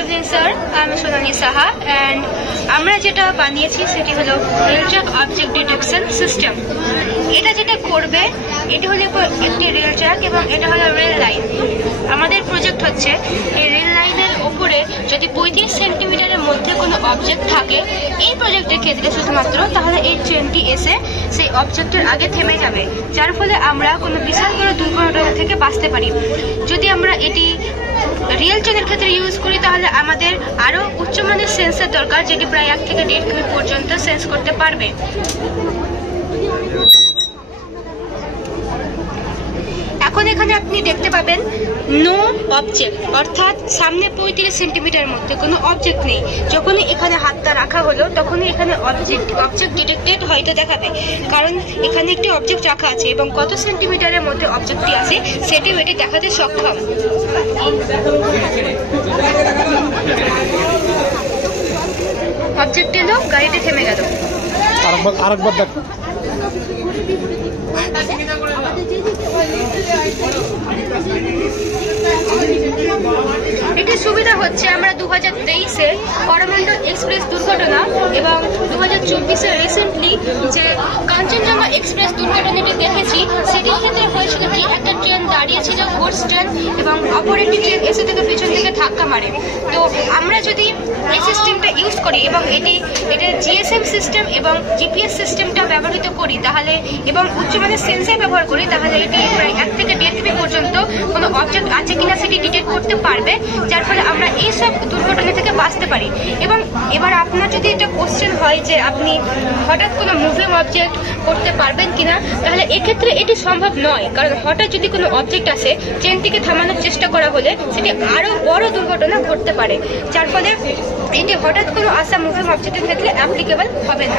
Evening sir, আমি সোনালী Saha and আমরা যেটা বানিয়েছি সেটি হলো rail track object detection system. এটা যেটা করবে এটি হলো একটি রেল ট্র্যাক এবং এটা হলো রেল লাইন। আমাদের প্রজেক্ট হচ্ছে এই রেল লাইনের ওপরে যদি 35 সেন্টিমিটারের মধ্যে কোনো অবজেক্ট থাকে, এই প্রজেক্টের ক্ষেত্রে শুধুমাত্র, তাহলে এই ট্রেনটি এসে সেই অবজেক্টের আগে থেমে যাবে, যার ফলে আমরা কোনো বিশাল বড় দুর্ঘটনা থেকে বাঁচতে পারি। যদি আমরা এটি রিয়েল ট্রেনের ক্ষেত্রে ইউজ করি তাহলে আমাদের আরও উচ্চমানের সেন্সর দরকার, যেটি প্রায় 1 থেকে 1.5 কিমি পর্যন্ত সেন্স করতে পারবে। এখন এখানে আপনি দেখতে পাবেন নো অবজেক্ট, অর্থাৎ সামনে 35 সেন্টিমিটার মধ্যে কোনো অবজেক্ট নেই। যখনই এখানে হাতটা রাখা হলো তখনই এখানে অবজেক্ট ডিটেক্টেড হয়তো দেখাবে, কারণ এখানে একটি অবজেক্ট রাখা আছে এবং কত সেন্টিমিটারের মধ্যে অবজেক্টটি আছে সেটিও এটি দেখাতে সক্ষম। অবজেক্ট এলো, গাড়িটি থেমে গেল। আরেকবার দেখ। এটি সুবিধা হচ্ছে আমরা 2023-এ করমণ্ডল এক্সপ্রেস দুর্ঘটনা এবং 2024-এ রিসেন্টলি যে কাঞ্চনজঙ্ঘা এক্সপ্রেস দুর্ঘটনাটি দেখেছি, সেটির ক্ষেত্রে হয়েছিল কি একটা ট্রেন দাঁড়িয়েছিল, গুডস ট্রেন, এবং অপর একটি ট্রেন এসে থেকে পিছন থেকে ধাক্কা মারে। তো আমরা যদি এই সিস্টেমটা ইউজ করি এবং এটা জিএসএম সিস্টেম এবং জিপিএস সিস্টেমটা ব্যবহৃত করি তাহলে, এবং উচ্চমানের সেন্সর ব্যবহার করি, তাহলে এটি প্রায় 1 থেকে 1.5 কিমি পর্যন্ত কোনো অবজেক্ট আছে কিনা সেটি ডিটেক্ট করতে পারবে, যার ফলে আমরা এইসব দুর্ঘটনা থেকে বাঁচতে পারি। এবং এবার আপনার যদি এটা কোশ্চেন হয় যে আপনি হঠাৎ কোনো মুভিং অবজেক্ট করতে পারবেন কিনা, তাহলে এক্ষেত্রে এটি সম্ভব নয়, কারণ হঠাৎ যদি কোনো অবজেক্ট আসে, ট্রেনটিকে থামানোর চেষ্টা করা হলে সেটি আরও বড় দুর্ঘটনা ঘটতে পারে, যার ফলে এটি হঠাৎ কোনো আসা মুভিং অবজেক্টের ক্ষেত্রে অ্যাপ্লিকেবল হবে না।